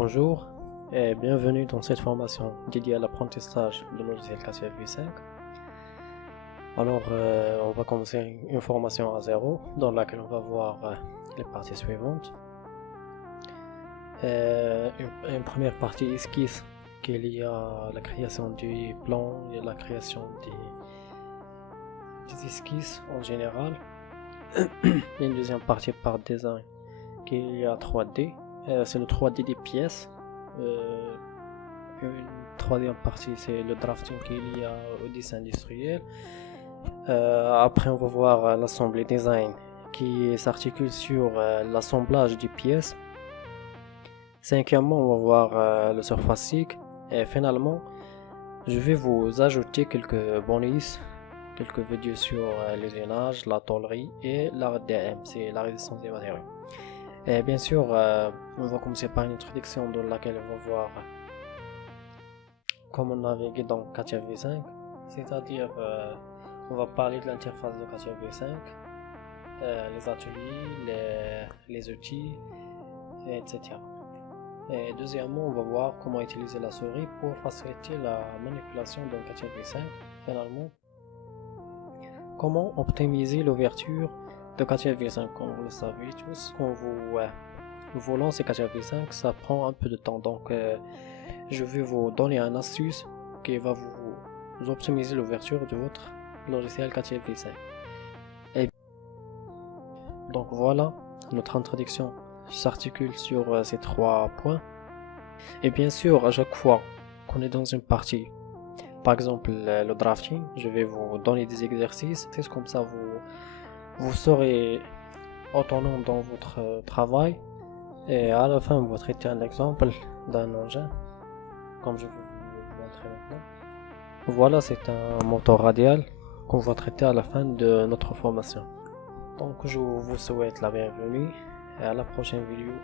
Bonjour et bienvenue dans cette formation dédiée à l'apprentissage de logiciel CATIA V5. Alors, on va commencer une formation à zéro dans laquelle on va voir les parties suivantes. Une première partie esquisse, qu'il y a la création du plan et la création des esquisses en général. Et une deuxième partie par design, qu'il y a 3D. C'est le 3D des pièces. Une troisième partie, c'est le drafting qu'il y a au dessin industriel. Après, on va voir l'assemblée design qui s'articule sur l'assemblage des pièces. Cinquièmement, on va voir le surfacing. Et finalement, je vais vous ajouter quelques bonus, quelques vidéos sur l'usinage, la tôlerie et la RDM, c'est la résistance des matériaux. Et bien sûr, on va commencer par une introduction dans laquelle on va voir comment naviguer dans CATIA V5, c'est-à-dire on va parler de l'interface de CATIA V5, les ateliers, les outils, etc. Et deuxièmement, on va voir comment utiliser la souris pour faciliter la manipulation dans CATIA V5. Finalement, comment optimiser l'ouverture de CATIA V5. Comme vous le savez tous, quand vous lancez CATIA V5, ça prend un peu de temps. Donc, je vais vous donner une astuce qui va vous optimiser l'ouverture de votre logiciel CATIA V5. Et donc voilà, notre introduction s'articule sur ces trois points. Et bien sûr, à chaque fois qu'on est dans une partie, par exemple le drafting, je vais vous donner des exercices. C'est comme ça vous serez autonome dans votre travail. Et à la fin, on va traiter un exemple d'un engin, comme je vais vous montrer maintenant. Voilà, c'est un moteur radial qu'on va traiter à la fin de notre formation. Donc, je vous souhaite la bienvenue et à la prochaine vidéo.